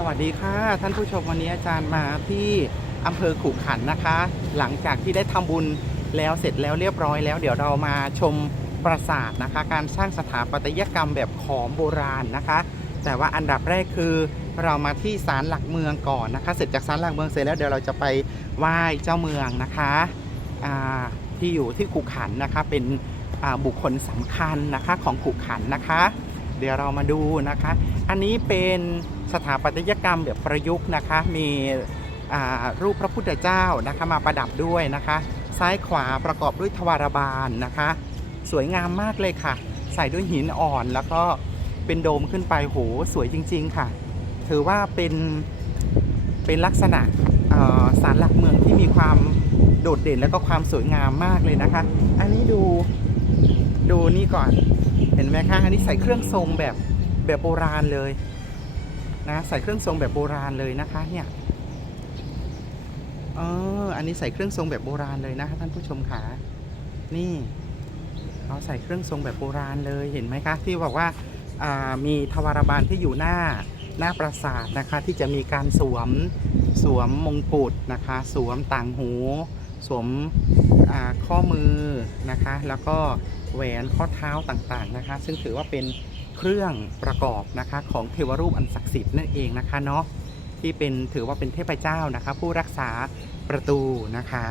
สวัสดีค่ะ ท่านผู้ชมวันนี้อาจารย์มาที่อำเภอขุขันนะคะ หลังจากที่ได้ทำบุญแล้วเสร็จแล้วเรียบร้อยแล้ว เดี๋ยวเรามาชมปราสาทนะคะ การสร้างสถาปัตยกรรมแบบขอมโบราณนะคะ แต่ว่าอันดับแรกคือเรามาที่ศาลหลักเมืองก่อนนะคะ เสร็จจากศาลหลักเมืองเสร็จแล้วเดี๋ยวเราจะไปไหว้เจ้าเมืองนะคะที่อยู่ที่ขุขันนะคะเป็นบุคคลสำคัญนะคะของขุขันนะคะ เดี๋ยวเรามาดูนะคะ อันนี้เป็นสถาปัตยกรรมแบบประยุกต์นะคะ มีรูปพระพุทธเจ้านะคะมาประดับด้วยนะคะ ซ้ายขวาประกอบด้วยทวารบาลนะคะ สวยงามมากเลยค่ะ ใส่ด้วยหินอ่อนแล้วก็เป็นโดมขึ้นไปโหสวยจริง ๆ ค่ะ ถือว่าเป็นเป็นลักษณะเอ่อศาลหลักเมืองที่มีความโดดเด่นแล้วก็ความสวยงามมากเลยนะคะ อันนี้ดู นี่ก่อน เห็นไหมคะอันนี้ใส่เครื่องทรงแบบแบบโบราณเลยนะใส่เครื่องทรงแบบโบราณเลยนะคะเนี่ยเอออันนี้ใส่เครื่องทรงแบบโบราณเลยนะคะท่านผู้ชมค่ะนี่เขาใส่เครื่องทรงแบบโบราณเลยเห็นไหมคะ ที่บอกว่าามีทวารบาลที่อยู่หน้าหน้าปราสาทนะคะ ที่จะมีการสวมสวมมงกุฎนะคะ สวมต่างหู สวมข้อมือนะคะ แล้วก็ แหวนข้อเท้าต่างๆนะคะ ซึ่งถือว่าเป็นเครื่องประกอบนะคะของเทวรูปอันศักดิ์สิทธิ์นั่นเองนะคะเนาะที่เป็นถือว่าเป็นเทพเจ้านะคะ ผู้รักษาประตูนะคะ